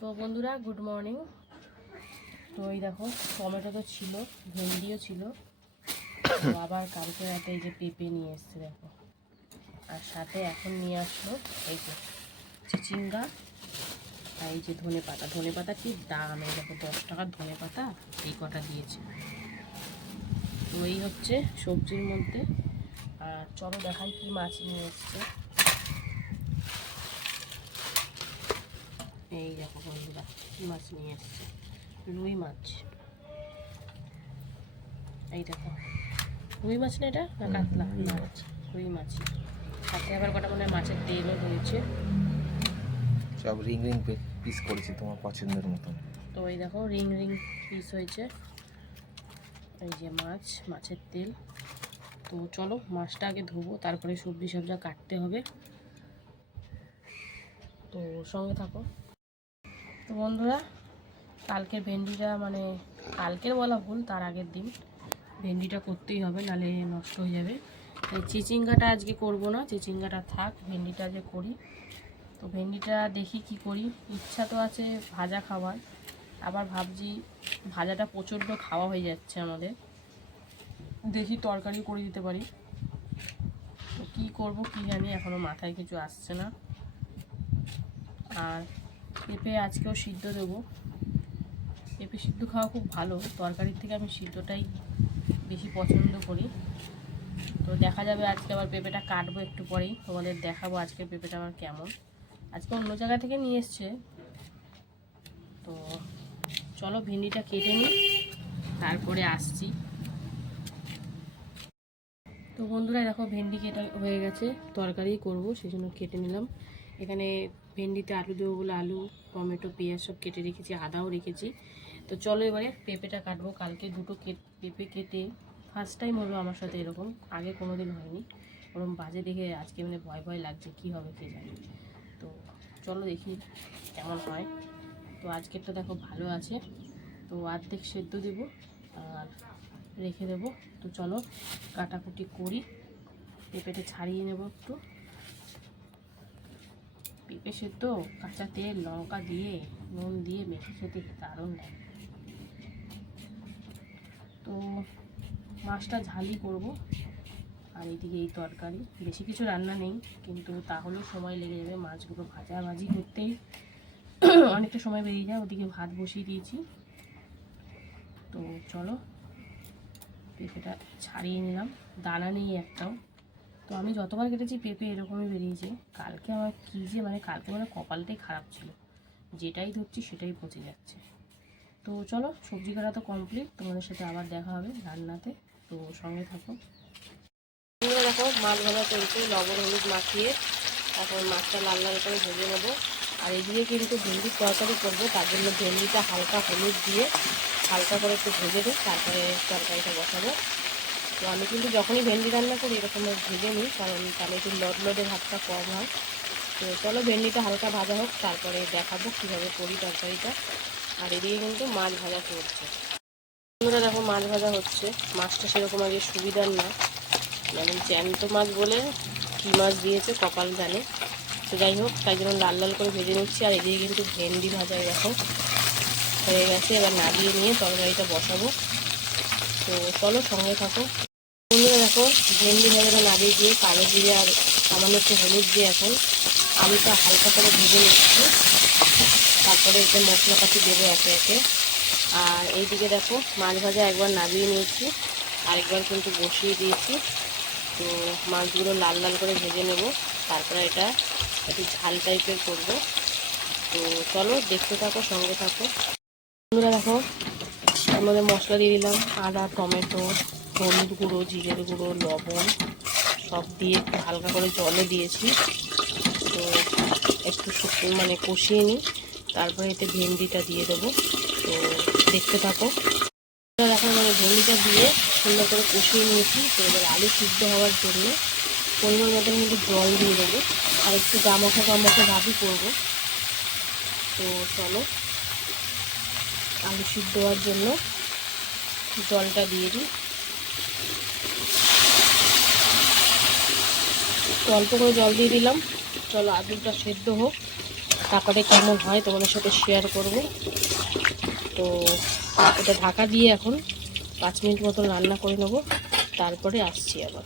তো বন্ধুরা good morning তো এই দেখো, টমেটো তো ছিল, ভেন্ডিও ছিল। তো আবার কালকে রাতে এই যে পেঁপে নিয়ে এসছে, দেখো। আর সাথে এখন নিয়ে আসলো এই যে চিচিঙ্গা আর এই যে ধনে পাতা। ধনে পাতা কি দাম? এই দেখো, দশ টাকার ধনে পাতা এই কটা দিয়েছে। তো এই হচ্ছে সবজির মধ্যে। আর চলো দেখাই কি মাছ নিয়ে এসছে। এই দেখো বন্ধুরা মাছ নিয়ে এসছে। রুই মাছ। এই দেখো রুই মাছ না এটা? না কাতলা। না রুই মাছ। সাথে আবার কটা মানে মাছের তেলও রয়েছে। সব রিং রিং পিস করেছি তোমার পছন্দের মতো তো এই দেখো রিং রিং পিস হয়েছে। এই যে মাছ মাছের তেল। তো চলো মাছটা আগে ধোবো তারপরে সবজি সবজা কাটতে হবে। তো সঙ্গে থাকো। তো বন্ধুরা, কালকের ভেন্ডিটা মানে কালকের বলা ভুল, তার আগের দিন। ভেন্ডিটা করতেই হবে, নালে নষ্ট হয়ে যাবে। তাই চিচিঙ্গাটা আজকে করব না, চিচিঙ্গাটা থাক, ভেন্ডিটা যে করি। তো ভেন্ডিটা দেখি কি করি। ইচ্ছা তো আছে ভাজা খাওয়ার, আবার ভাবছি ভাজাটা প্রচণ্ড খাওয়া হয়ে যাচ্ছে আমাদের। দেখি তরকারি করে দিতে পারি। তো কী করব কী জানি এখনও মাথায় কিছু আসছে না। আর পেঁপে আজকেও সিদ্ধ দেবো। পেঁপে সিদ্ধ খাওয়া খুব ভালো। তরকারির থেকে আমি সিদ্ধটাই বেশি পছন্দ করি। তো দেখা যাবে আজকে আবার পেঁপেটা কাটবো একটু পরেই। তোমাদের দেখাবো আজকে পেঁপেটা আমার কেমন। আজকে অন্য জায়গা থেকে নিয়ে এসছে। তো চলো ভেন্ডিটা কেটে নিই। তারপরে আসছি। তো বন্ধুরা, দেখো ভেন্ডি কেটে হয়ে গেছে। তরকারি করব, সেই জন্য কেটে নিলাম। এখানে ভেন্ডিতে আলু দেবো বলে আলু, টমেটো, পেঁয়াজ সব কেটে রেখেছি, আদাও রেখেছি। তো চলো এবারে পেঁপেটা কাটবো। কালকে দুটো পেঁপে কেটে ফার্স্ট টাইম হলো আমার সাথে এরকম। আগে কোনো দিন হয়নি। ওরকম বাজে দেখে আজকে মানে ভয় ভয় লাগছে, কী হবে কে জানি। তো চলো দেখি কেমন হয়। তো আজকেরটা দেখো ভালো আছে। তো অর্ধেক সেদ্ধ দেবো আর রেখে দেবো। তো চলো কাটাকুটি করি। পেঁপেটা ছাড়িয়ে নেব একটু। পেঁপে সেদ্ধ কাঁচা তেল, লঙ্কা দিয়ে, নুন দিয়ে মেখে খেতে দারুণ লাগে। তো মাছটা ঝালি করব, আর এইদিকে এই তরকারি। বেশি কিছু রান্না নেই, কিন্তু তাহলেও সময় লেগে যাবে মাছগুলো ভাজাভাজি করতেই। অনেকটা সময় বেরিয়ে যায়, ওদিকে ভাত বসিয়ে দিয়েছি। তো চলো, পেঁপেটা ছাড়িয়ে নিলাম। দানা নেই একটাও। তো আমি যতবার কেটেছি পেঁপে এরকমই বেরিয়েছে। কালকে আমার কী যে মানে কালকে মানে কপালটাই খারাপ ছিল। যেটাই ধরছি সেটাই পচে যাচ্ছে। তো চলো, সবজি কাটা তো কমপ্লিট তোমাদের সাথে আবার দেখা হবে রান্নাতে। তো সঙ্গে থাকো। দেখো, মাছ ভাজা চলছে লবণ, হলুদ মাখিয়ে তারপর মাছটা লাল লাল করে ভেজে নেব। আর এদিকে কিন্তু ভেন্ডির তরকারি করব, তার জন্য ভেন্ডিটা হালকা হলুদ দিয়ে হালকা করে একটু ভেজে দিই তারপরে তরকারিটা বসাবো। তো আমি কিন্তু যখনই ভেন্ডি রান্না করি এরকম ভেজে নিই, কারণ তাহলে একটু লড লডে ভাতটা কম হয়। তো চলো ভেন্ডিটা হালকা ভাজা হোক, তারপরে দেখাবো কীভাবে করি তরকারিটা। আর এদিকে কিন্তু মাছ ভাজা চলছে। বন্ধুরা দেখো মাছ ভাজা হচ্ছে। মাছটা সেরকম আগে সুবিধার না। মানে জ্যান্ত মাছ বলে কী মাছ দিয়েছে, কপাল জানে। তো যাই হোক, তাই জন্য লাল লাল করে ভেজে নিচ্ছি। আর এদিকে কিন্তু ভেন্ডি ভাজা দেখো হয়ে গেছে। এবার নাড়িয়ে নিয়ে তরকারিটা বসাবো। তো চলো সঙ্গে থাকো। দেখো, ভেন্ডি ভাজাটা নাড়িয়ে দিয়ে কালো দিয়ে আর সামান্য একটু হলুদ দিয়ে এখন আলুটা হালকা করে ভেজে নিচ্ছি। তারপরে এতে মশলাপাতি দেবো একে একে। আর এইদিকে দেখো, মাছ ভাজা একবার নামিয়ে নিয়েছি, আরেকবার কিন্তু বসিয়ে দিয়েছি। তো মাছগুলো লাল লাল করে ভেজে নেব, তারপরে এটা একটু ঝাল টাইপের করব। তো চলো, দেখতে থাকো, সঙ্গে থাকো। বন্ধুরা দেখো মধ্যে মশলা দিয়ে দিলাম আদা, টমেটো হলুদ গুঁড়ো, জিরের গুঁড়ো, লবণ সব দিয়ে একটু হালকা করে জলে দিয়েছি। তো একটু শুকনো মানে কষিয়ে নিই, তারপরে এতে ভেন্ডিটা দিয়ে দেবো। তো দেখতে থাকো। এখন মানে ভেন্ডিটা দিয়ে সুন্দর করে কষিয়ে নিয়েছি। তো এবার আলু সিদ্ধ হওয়ার জন্য পরিমাণ মতো কিন্তু জল দিয়ে দেবো। আর একটু গামাখা গামাখা ভাবই করব। তো চলো, আলু সিদ্ধ হওয়ার জন্য জলটা দিয়ে দিই। অল্প করে জল দিয়ে দিলাম। চলো আলুটা সেদ্ধ হোক। তারপরে কেমন হয় তোমাদের সাথে শেয়ার করব। তো এটা ঢাকা দিয়ে এখন পাঁচ মিনিট মতো রান্না করে নেব। তারপরে আসছি আবার।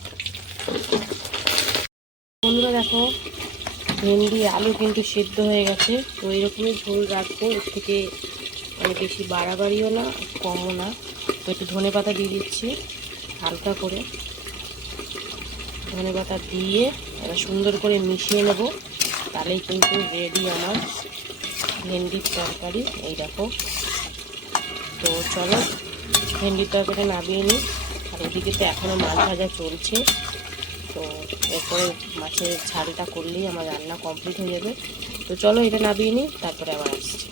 বন্ধুরা দেখো ভেন্ডি আলু কিন্তু সেদ্ধ হয়ে গেছে। তো এরকমই ঝোল রাখব। এর থেকে মানে বেশি বাড়াবাড়িও না, কমও না। তো একটু ধনে পাতা দিয়ে দিচ্ছি। হালকা করে ধনে পাতা দিয়ে এবার সুন্দর করে মিশিয়ে নেব। তাহলেই কিন্তু রেডি আমার ভেন্ডির তরকারি। এই দেখো। তো চলো ভেন্ডির তরকারি নামিয়ে নিই। আর এদিকে তো এখনও মাছ ভাজা চলছে। তো এরপরে মাছের ঝালটা করলেই আমার রান্না কমপ্লিট হয়ে যাবে। তো চলো এটা নামিয়ে নিই, তারপরে আবার আসছি।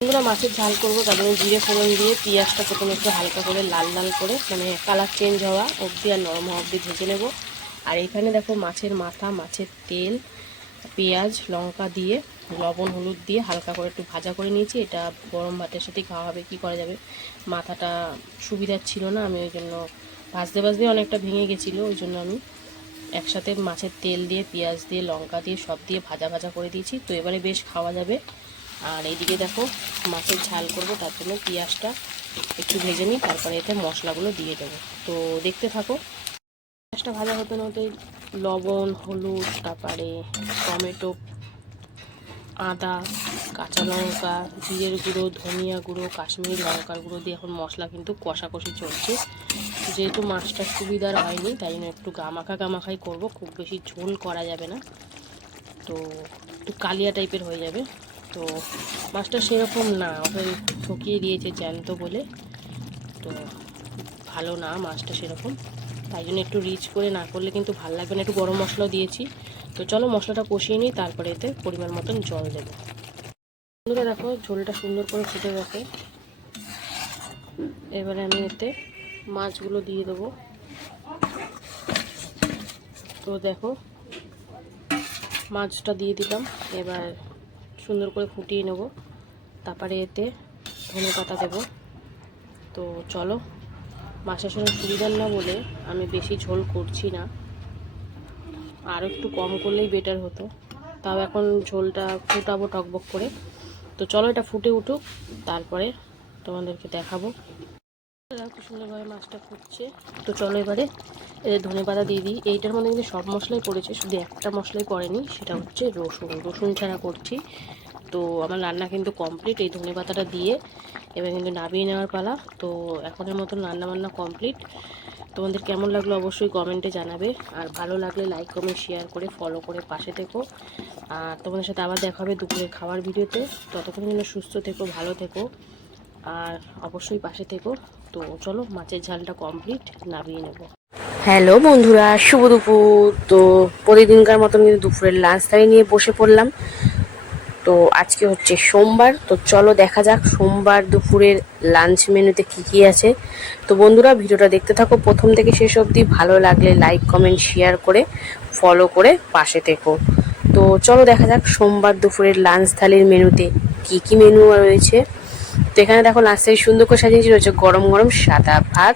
বন্ধুরা মাছের ঝাল করব তার জন্য জিরে ফোড়ন দিয়ে পেঁয়াজটা প্রথমে একটু হালকা করে লাল লাল করে মানে কালার চেঞ্জ হওয়া অবধি আর নরম হওয়া অবধি ভেজে নেব। আর এখানে দেখো মাছের মাথা, মাছের তেল, পেঁয়াজ, লঙ্কা দিয়ে, লবণ, হলুদ দিয়ে হালকা করে একটু ভাজা করে নিয়েছি। এটা গরম ভাতের সাথেই খাওয়া হবে, কী করা যাবে? মাথাটা সুবিধার ছিল না, আমি ওই জন্য ভাজতে ভাজতে অনেকটা ভেঙে গেছিল, ওই জন্য আমি একসাথে মাছের তেল দিয়ে, পেঁয়াজ দিয়ে, লঙ্কা দিয়ে সব দিয়ে ভাজা ভাজা করে দিয়েছি। তো এবারে বেশ খাওয়া যাবে। আর এইদিকে দেখো মাছের ঝাল করব, তার জন্য পেঁয়াজটা একটু ভেজে নিই, তারপরে এতে মশলাগুলো দিয়ে দেবো। তো দেখতে থাকো, পেঁয়াজটা ভাজা হতে না হতে লবণ, হলুদ, তারপরে টমেটো, আদা, কাঁচা লঙ্কা, জিরের গুঁড়ো, ধনিয়া গুঁড়ো, কাশ্মীরি লঙ্কার গুঁড়ো দিয়ে এখন মশলা কিন্তু কষাকষি চলছে। যেহেতু মাছটা সুবিধার হয়নি, তাই জন্য একটু গামাখা গামাখাই করব, খুব বেশি ঝোল করা যাবে না। তো একটু কালিয়া টাইপের হয়ে যাবে। তো মাছটা সেরকম না, ওকে ঠকিয়ে দিয়েছে জ্যান্ত বলে। তো ভালো না মাছটা সেরকম। তাই জন্য একটু রিচ করে না করলে কিন্তু ভালো লাগবে না। একটু গরম মশলাও দিয়েছি। তো চলো মশলাটা কষিয়ে নিই, তারপরে এতে পরিমাণ মতন জল দেবো। বন্ধুরা দেখো, ঝোলটা সুন্দর করে ফুটে গেছে। এবারে আমি এতে মাছগুলো দিয়ে দেবো। তো দেখো, মাছটা দিয়ে দিলাম। এবার সুন্দর করে ফুটিয়ে নেব। তারপরে এতে ধনে পাতা দেবো। তো চলো মাছের সঙ্গে সুবিধার না বলে আমি বেশি ঝোল করছি না। আর একটু কম করলেই বেটার হতো। তাও এখন ঝোলটা ফুটাবো টকবক করে। তো চলো এটা ফুটে উঠুক, তারপরে তোমাদেরকে দেখাবো। খুব সুন্দরভাবে মাছটা ফুটছে। তো চলো এবারে ধনে পাতা দিয়ে দিই। এইটার মধ্যে কিন্তু সব মশলাই পড়েছে, শুধু একটা মশলাই পড়েনি, সেটা হচ্ছে রসুন। রসুন ছাড়া করছি। তো আমার রান্না কিন্তু কমপ্লিট এই ধনে পাতাটা দিয়ে, এবার কিন্তু নামিয়ে নেওয়ার পালা। তো এখনের মতন রান্না বান্না কমপ্লিট তোমাদের কেমন লাগল অবশ্যই কমেন্টে জানাবে। আর ভালো লাগলে লাইক কমেন্ট শেয়ার করে ফলো করে পাশে থেকো। আর তোমাদের সাথে আবার দেখা হবে দুপুরে খাওয়ার ভিডিওতে। ততক্ষণ যেন সুস্থ থেকো, ভালো থেকো। আর অবশ্যই পাশে থেকো। তো চলো মাছের ঝালটা কমপ্লিট নামিয়ে নেব। হ্যালো বন্ধুরা, শুভ দুপুর। তো প্রতিদিনকার মতন কিন্তু দুপুরের লাঞ্চ থালি নিয়ে বসে পড়লাম। তো আজকে হচ্ছে সোমবার, তো চলো দেখা যাক সোমবার দুপুরের লাঞ্চ মেনুতে কি কি আছে। তো বন্ধুরা, ভিডিওটা দেখতে থাকো, প্রথম থেকে শেষ অবধি। ভালো লাগলে লাইক কমেন্ট শেয়ার করে ফলো করে পাশে থেকো। তো চলো দেখা যাক সোমবার দুপুরের লাঞ্চ থালির মেনুতে কি কি মেনু রয়েছে। তো এখানে দেখো লাস্টে সুন্দর করে সাজিয়েছি রয়েছে গরম গরম সাদা ভাত।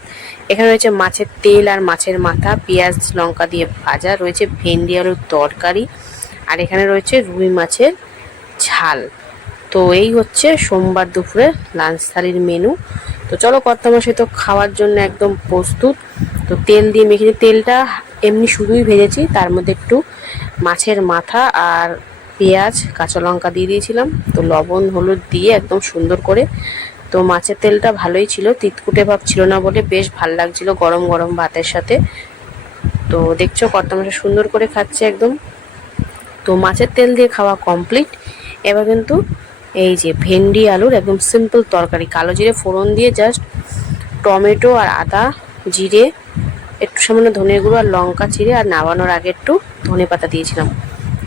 এখানে রয়েছে মাছের তেল আর মাছের মাথা, পেঁয়াজ, লঙ্কা দিয়ে ভাজা, রয়েছে ভেন্ডি আলুর তরকারি, আর এখানে রয়েছে রুই মাছের ঝাল। তো এই হচ্ছে সোমবার দুপুরে লাঞ্চ থালির মেনু তো চলো কর্তামশাই তো খাওয়ার জন্য একদম প্রস্তুত। তো তেল দিয়ে মেখেছি তেলটা এমনি শুধুই ভেজেছি, তার মধ্যে একটু মাছের মাথা আর পেঁয়াজ, কাঁচা লঙ্কা দিয়ে দিয়েছিলাম। তো লবণ, হলুদ দিয়ে একদম সুন্দর করে। তো মাছের তেলটা ভালোই ছিল, তিতকুটে ভাব ছিল না বলে বেশ ভালো লাগছিল গরম গরম ভাতের সাথে। তো দেখছ কর্তামশাই সুন্দর করে খাচ্ছে একদম। তো মাছের তেল দিয়ে খাওয়া কমপ্লিট এবার কিন্তু এই যে ভেন্ডি আলুর একদম সিম্পল তরকারি, কালো জিরে ফোড়ন দিয়ে জাস্ট টমেটো আর আদা, জিরে, একটু সামান্য ধনে গুঁড়ো আর লঙ্কা চিড়ে আর নামানোর আগে একটু ধনে পাতা দিয়েছিলাম।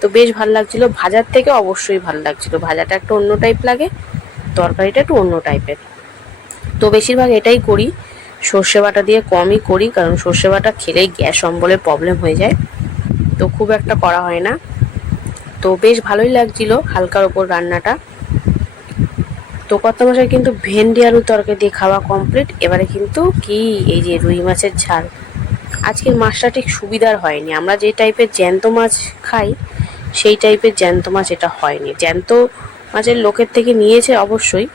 তো বেশ ভালো লাগছিল। ভাজার থেকে অবশ্যই ভালো লাগছিল। ভাজাটা একটু অন্য টাইপ লাগে, তরকারিটা একটু অন্য টাইপের তো বেশিরভাগ এটাই করি। সর্ষে বাটা দিয়ে কমই করি, কারণ সর্ষে বাটা খেলেই গ্যাস অম্বলের প্রবলেম হয়ে যায়। তো খুব একটা করা হয় না। তো বেশ ভালোই লাগছিল হালকার ওপর রান্নাটা। তো কত মশাই কিন্তু ভেন্ডি আলু তরকারি দিয়ে খাওয়া কমপ্লিট এবারে কিন্তু কি এই যে রুই মাছের ঝাল। আজকের মাছটা ঠিক সুবিধার হয়নি। আমরা যে টাইপের জ্যান্ত মাছ খাই সেই টাইপের জ্যান্ত মাছ এটা হয়নি। জ্যান্ত মাছের লোকের থেকে নিয়েছে অবশ্যই,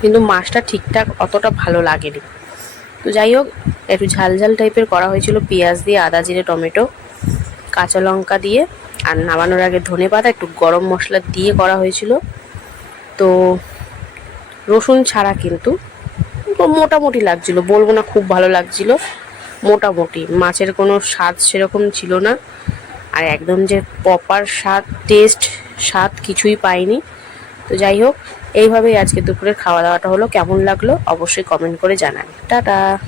কিন্তু মাছটা ঠিকঠাক অতটা ভালো লাগেনি। তো যাই হোক, একটু ঝাল ঝাল টাইপের করা হয়েছিল, পেঁয়াজ দিয়ে আদা, জিরে, টমেটো, কাঁচা লঙ্কা দিয়ে, আর নামানোর আগে ধনে পাতা, একটু গরম মশলা দিয়ে করা হয়েছিল। তো রসুন ছাড়া কিন্তু মোটামুটি লাগছিল, বলব না খুব ভালো লাগছিল, মোটামুটি। মাছের কোনো স্বাদ সেরকম ছিল না। আর একদম যে প্রপার স্বাদ টেস্ট স্বাদ কিছুই পাইনি। তো যাই হোক এইভাবেই আজকে দুপুরের খাওয়া দাওয়াটা হলো। কেমন লাগল? অবশ্যই কমেন্ট করে জানান টাটা!